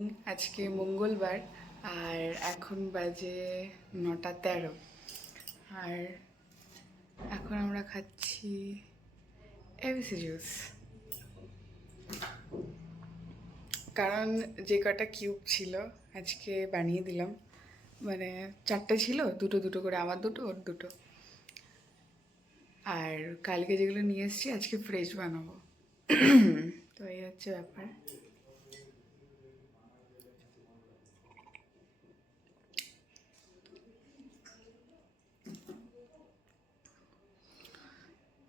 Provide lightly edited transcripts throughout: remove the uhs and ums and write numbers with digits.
আজকে মঙ্গলবার আর এখন বাজে 9:13 আর এখন আমরা খাচ্ছি এবিসি জুস। কারণ যে কটা কিউব ছিল আজকে বানিয়ে দিলাম, মানে 4টে ছিল, দুটো দুটো করে, আমার দুটো ওর দুটো। আর কালকে যেগুলো নিয়ে এসেছি আজকে ফ্রেশ বানাবো। তো এই হচ্ছে ব্যাপার।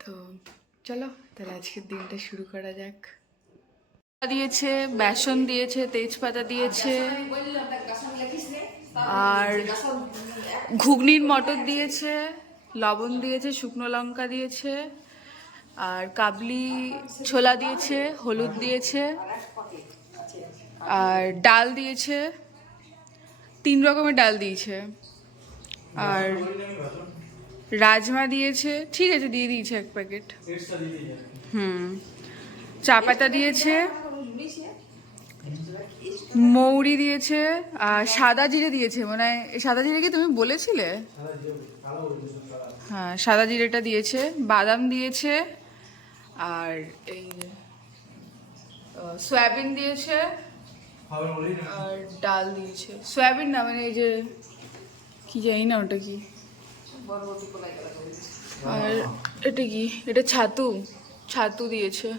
তো চলো তাহলে আজকের দিনটা শুরু করা যাক। দিয়েছে, বেসন দিয়েছে, তেজপাতা দিয়েছে, আর ঘুগনির মটর দিয়েছে, লবণ দিয়েছে, শুকনো লঙ্কা দিয়েছে, আর কাবলি ছোলা দিয়েছে, হলুদ দিয়েছে, আর ডাল দিয়েছে, 3 রকমের ডাল দিয়েছে, আর রাজমা দিয়েছে, ঠিক আছে দিয়ে দিয়েছে 1 প্যাকেট। চা পাতা দিয়েছে, মৌরি দিয়েছে, আর সাদা জিরে দিয়েছে। মানে সাদা জিরে কি তুমি বলেছিলে? হ্যাঁ, সাদা জিরেটা দিয়েছে, বাদাম দিয়েছে, আর এই সয়াবিন দিয়েছে, আর ডাল দিয়েছে। সয়াবিন না, মানে এই যে কি জানি না ওটা কি, আর এটা কি, এটা ছাতু, ছাতু দিয়েছে,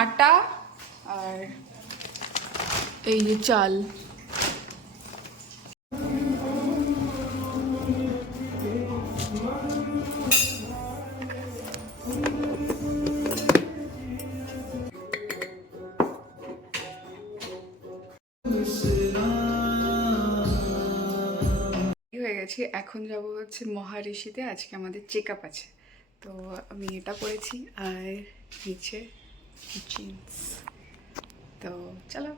আটা, আর এই যে চাল। হয়ে গেছি, এখন যাব হচ্ছে মহারিষিতে। আজকে আমাদের চেক আপ আছে, তো আমি এটা পরেছি আর নিচে জিন্স। তো চলো।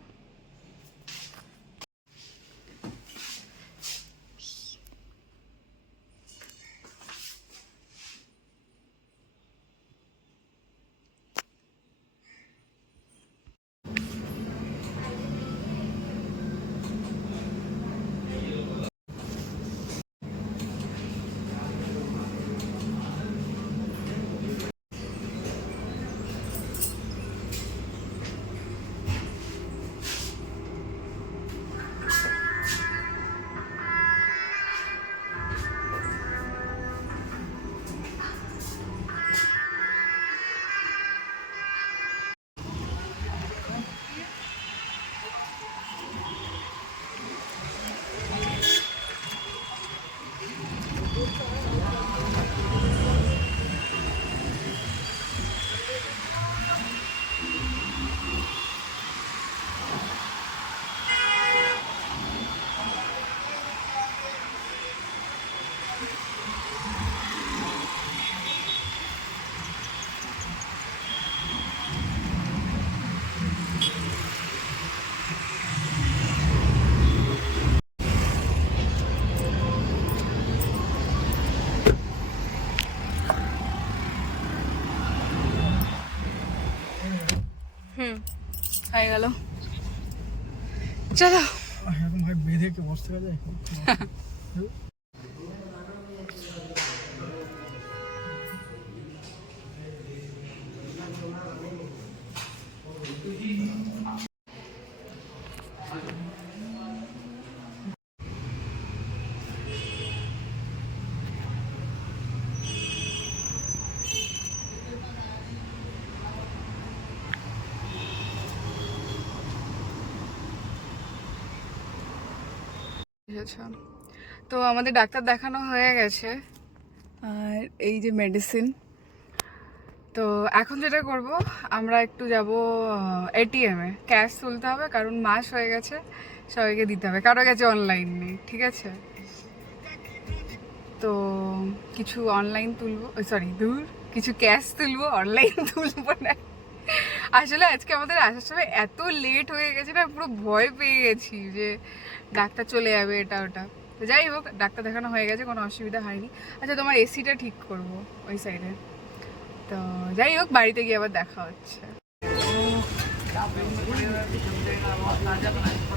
হয়ে গেল, চলো। এরকম ভাবে বেঁধে কে বসতে যায়? তো আমাদের ডাক্তার দেখানো হয়ে গেছে, আর এই যে মেডিসিন। তো এখন যেটা করব, আমরা একটু যাব এটিএমে, ক্যাশ তুলতে হবে, কারণ মাস হয়ে গেছে, সবাইকে দিতে হবে, কারো কাছে অনলাইন নেই, ঠিক আছে? তো কিছু অনলাইন তুলবো, সরি দূর, কিছু ক্যাশ তুলবো, অনলাইন তুলবো না। আসলে আজকে আমাদের আসার সময় এত লেট হয়ে গেছে না, পুরো ভয় পেয়ে গেছি যে ডাক্তার চলে যাবে এটা ওটা। তো যাই হোক, ডাক্তার দেখানো হয়ে গেছে, কোনো অসুবিধা হয়নি। আচ্ছা, তোমার এসিটা ঠিক করবো ওই সাইডে। তো যাই হোক, বাড়িতে গিয়ে আবার দেখা হচ্ছে।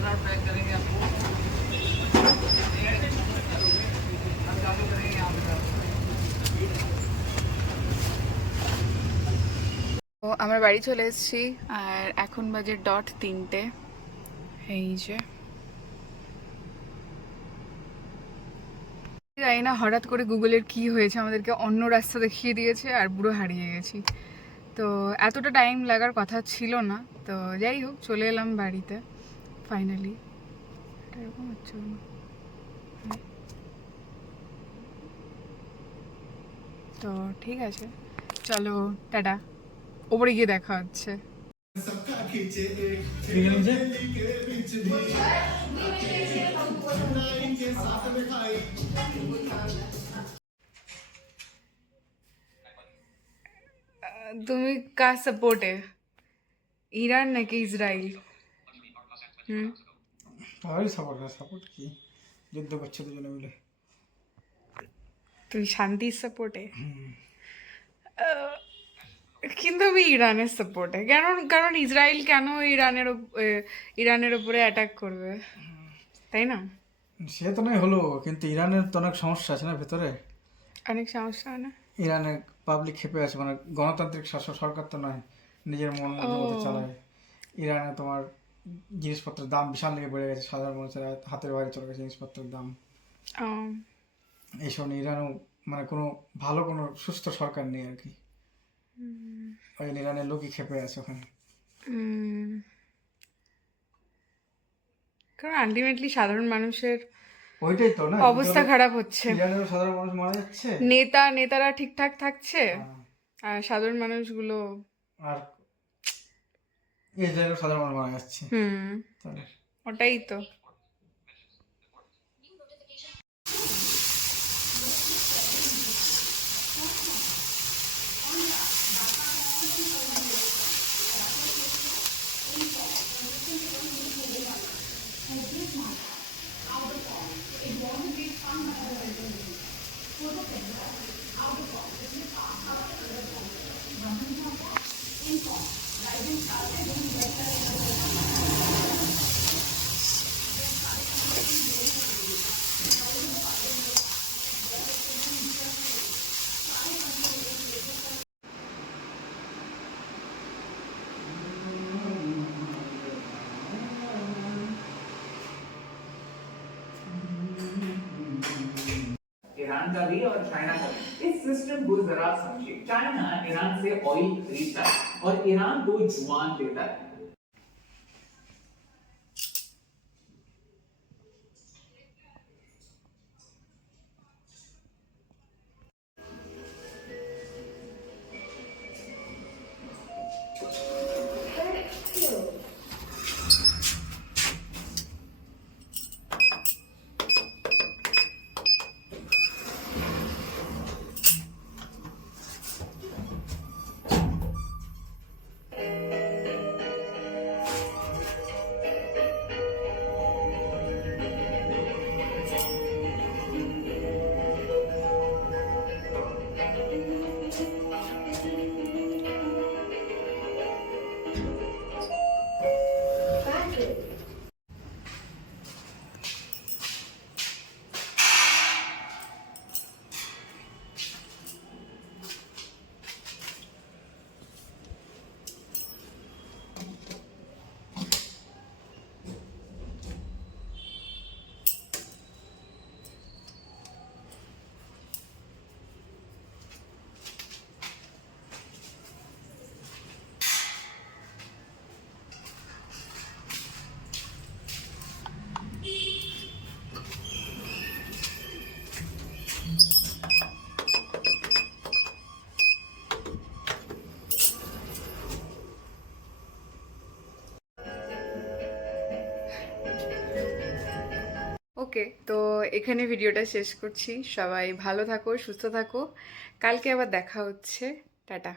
তো আমরা বাড়ি চলে এসেছি আর এখন বাজে ডট 3টে। এই যে জানি না হঠাৎ করে গুগলের কি হয়েছে, আমাদেরকে অন্য রাস্তা দেখিয়ে দিয়েছে আর পুরো হারিয়ে গেছি। তো এতটা টাইম লাগার কথা ছিল না, তো যাই হোক চলে এলাম বাড়িতে ফাইনালি। এরকম হচ্ছে কেন? তো ঠিক আছে, চলো টাটা, ওপরে গিয়ে দেখা হচ্ছে। তুমি কার সাপোর্টে, ইরান নাকি ইসরায়েল? হুম, তাহলে সাপোর্ট কি, যুদ্ধ করছে দুজনে মিলে। তুমি শান্তির সাপোর্টে? কিন্তু আমি ইরানের সাপোর্টে। কারণ কারণ ইসরায়েল কেন ইরানের উপরে অ্যাটাক করবে, তাই না? সে তো নয় হলো, কিন্তু ইরানের তো অনেক সমস্যা আছে না ভেতরে। অনেক সমস্যা হয় না? ইরানের পাবলিক ক্ষেপে আছে, মানে গণতান্ত্রিক শাসক সরকার তো নয়, নিজের মন মতো চালায়। ইরানে তোমার জিনিসপত্রের দাম বিশাল লেগে বেড়ে গেছে, সাধারণ মানুষের হাতের বাইরে চলে গেছে জিনিসপত্রের দাম। ও, এইসব নিয়ে ইরানও মানে কোনো ভালো কোনো সুস্থ সরকার নেই আর কি। ওই ইরানের লোকই ক্ষেপে আছে ওখানে। কারণ আলটিমেটলি সাধারণ মানুষের ওইটাই তো না, অবস্থা খারাপ হচ্ছে। ইরানের সাধারণ মানুষ মারা যাচ্ছে, নেতারা ঠিকঠাক থাকছে, হ্যাঁ, আর সাধারণ মানুষগুলো। আর ইসরায়েলের সাধারণ মানুষ মারা যাচ্ছে। তাহলে ওটাই তো। ईरान का भी और चाइना का भी। इस सिस्टम को जरा समझिए। चाइना ईरान से ऑयल खरीदता है और ईरान को जुआन देता है। ওকে, তো এখানে ভিডিওটা শেষ করছি। সবাই ভালো থাকো, সুস্থ থাকো, কালকে আবার দেখা হচ্ছে। টাটা।